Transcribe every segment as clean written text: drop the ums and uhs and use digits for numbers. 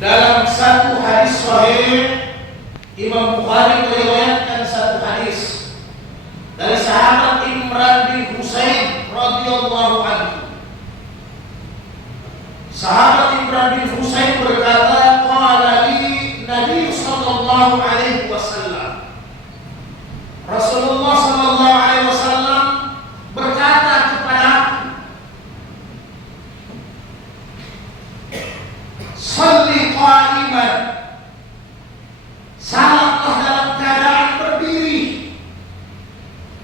Dalam satu hadis sahih, Imam Bukhari meriwayatkan satu hadis dari sahabat Imran bin Husain radhiyallahu anhu. Sahabat Imran bin Husain berkata, qala li Nabi sallallahu alaihi wasallam. Rasulullah sallallahu alaihi wasallam berkata kepadaku, shalli qa'iman, salatlah dalam keadaan berdiri.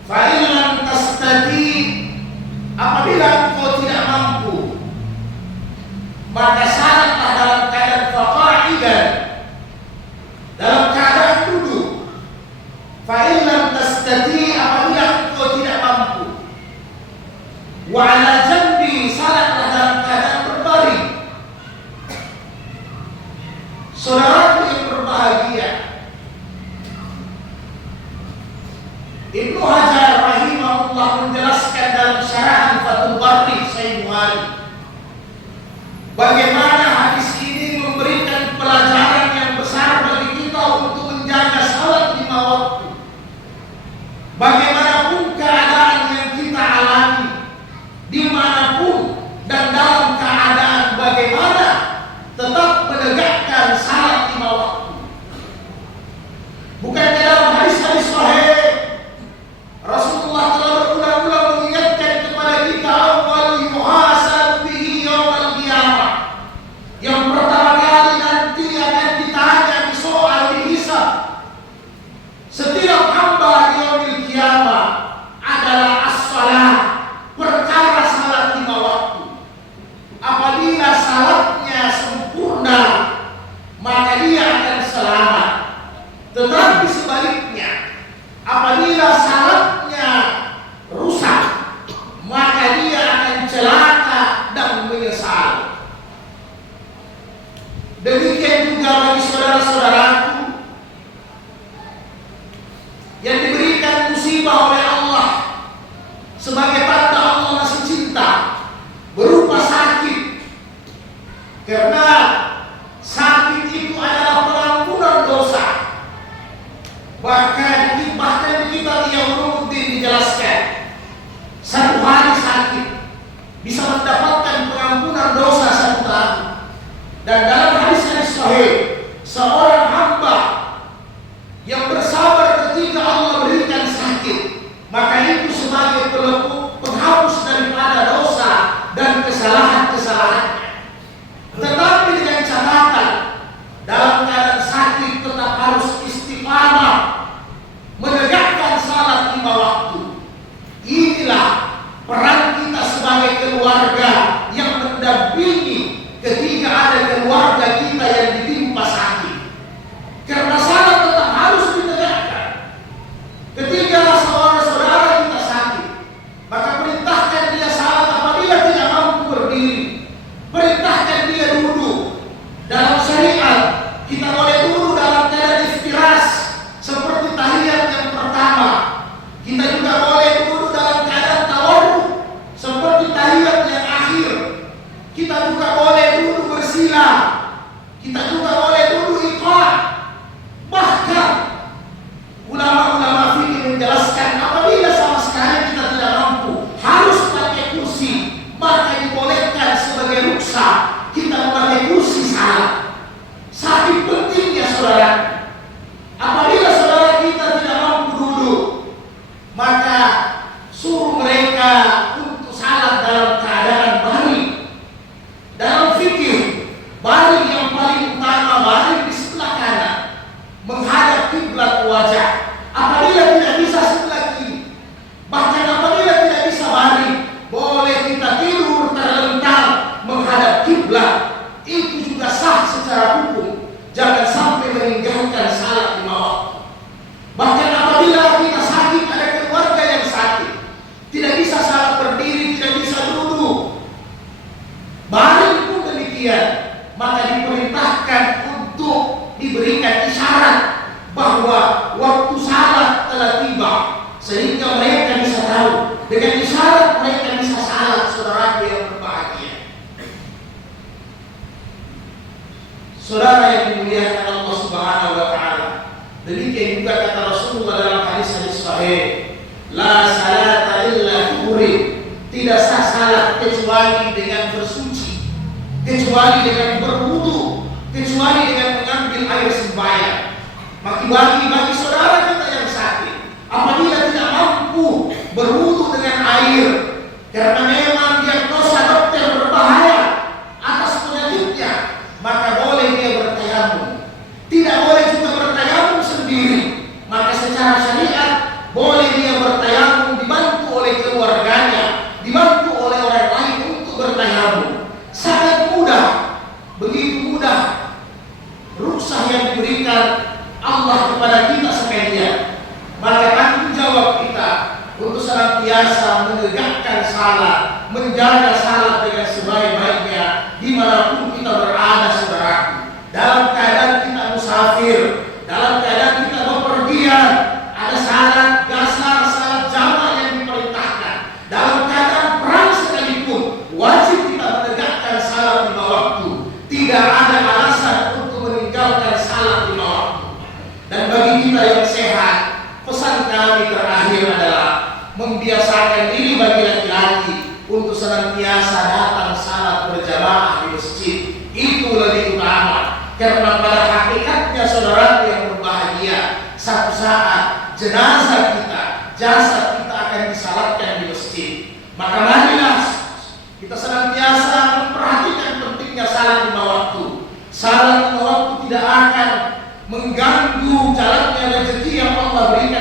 Fa in lam tastati, apabila engkau tidak mampu, maka salatlah dalam keadaan qa'idan, dalam keadaan duduk. Fa in lam tastati, apabila engkau tidak mampu, wa ala jambi, salatlah dalam keadaan berbaring. Saudaraku yang berbahagia, Ibnu Hajar rahimahullah menjelaskan dalam syarahan Fathul Bari Sahih Bukhari bagaimana hadis ini memberikan pelajaran yang besar bagi kita untuk menjaga salat 5 waktu. Bagaimanapun keadaan yang kita alami, dimanapun dan dalam keadaan bagaimana, tetap menegakkan salat 5 waktu. Bukannya dalam hadis-hadis sahih Rasulullah telah berulang-ulang mengingatkan kepada kita awal yuhasab bihi yaumil qiyamah, yang pertama kali nanti akan ditanya, disoal, dihisab setiap hamba yaumil qiyamah adalah as-salat, perkara salat 5 waktu. Apabila salatnya sempurna, maka dia akan selamat. Tetapi sebaliknya, apabila salatnya rusak, maka dia akan celaka dan menyesal. Demikian juga bagi saudara-saudaraku yang diberikan musibah oleh Allah sebagai tanda Allah masih cinta, berupa sakit. Karena sakit itu adalah pengampunan dosa. Bahkan kita yang Ulumuddin dijelaskan, satu hari sakit bisa mendapatkan pengampunan dosa 1 tahun. Dan dalam hadis-hadis sahih, seorang hamba yang bersabar ketika Allah berikan sakit, maka itu sebagai penghapus daripada dosa dan kesalahan-kesalahannya. Tetapi dengan catatan, dalam keadaan sakit tetap harus istiqamah, menegakkan salat 5 waktu. Inilah peran kita sebagai keluarga yang mendampingi ketika ada keluarga kita yang ditimpa sakit. Karena salat tetap harus ditegakkan. Ketika saudara-saudara kita sakit, maka perintahkan dia salat apabila tidak mampu berdiri. Perintahkan dia duduk. Dalam syariat, kita boleh duduk dalam keadaan iftiras, seperti tahiyat yang pertama. Kita juga boleh duduk dalam keadaan tawarruk, seperti tahiyat yang akhir. Kita juga boleh duduk bersila. Kita juga boleh duduk iqah. Bahkan ulama-ulama fikih menjelaskan, apabila sama sekali kita tidak mampu harus pakai kursi, maka dibolehkan sebagai ruksa kita memakai kursi salat. Saking pentingnya saudara. Apabila saudara kita tidak mampu duduk, maka suruh mereka untuk salat dalam keadaan baring. Dalam fikih, baring yang paling utama baring di sebelah kanan, menghadap kiblat wajah. Apabila tidak bisa sebelah kiri, bahkan apabila tidak bisa baring, boleh kita tidur terlentang menghadap kiblat. Itu juga sah secara hukum. Jangan sampai meninggalkan salat 5 waktu. Bahkan apabila kita sakit, ada keluarga yang sakit, tidak bisa salat berdiri, tidak bisa duduk, baring pun demikian, maka diperintahkan untuk diberikan isyarat bahwa waktu salat telah tiba, sehingga mereka bisa tahu. Dengan isyarat mereka bisa salat, saudara yang berbahagia. Saudara yang dimuliakan Allah Subhanahu wa taala, demikian juga kata Rasulullah dalam hadis-hadis sahih, la salata illa tuhri, tidak sah salat kecuali dengan bersuci, kecuali dengan berwudu, kecuali dengan mengambil air sembahyang. Bagi saudara kita yang sakit, apabila tidak mampu berwudu dengan air karena memang diagnosa dokter berbahaya atas penyakitnya, maka boleh dia bertayamum. Tidak boleh juga bertayamum sendiri, maka secara syariat boleh dia bertayamum dibantu oleh keluarganya, dibantu oleh orang lain untuk bertayamum. Sangat mudah, begitu mudah rukhsah yang diberikan Allah kepada kita sekalian. Maka tanggung jawab kita untuk senantiasa menegakkan salat, menjaga salat dengan sebaik-baiknya dimanapun kita berada, saudaraku. Dalam keadaan kita musafir, dalam keadaan kita bepergian, ada salat gasar, salat jamak yang diperintahkan. Dalam keadaan perang sekalipun, wajib kita menegakkan salat lima waktu. Tidak ada alasan untuk meninggalkan salat lima waktu. Dan bagi kita yang sehat, pesan kami terakhir adalah membiasakan diri bagi laki-laki untuk senantiasa datang salat berjamaah di masjid. Itu lebih utama, karena pada hakikatnya saudara yang berbahagia, satu saat jenazah kita, jasad kita akan disalatkan di masjid. Maka marilah kita senantiasa memperhatikan pentingnya salat lima waktu. Salat lima waktu tidak akan mengganggu jalannya rezeki yang Allah berikan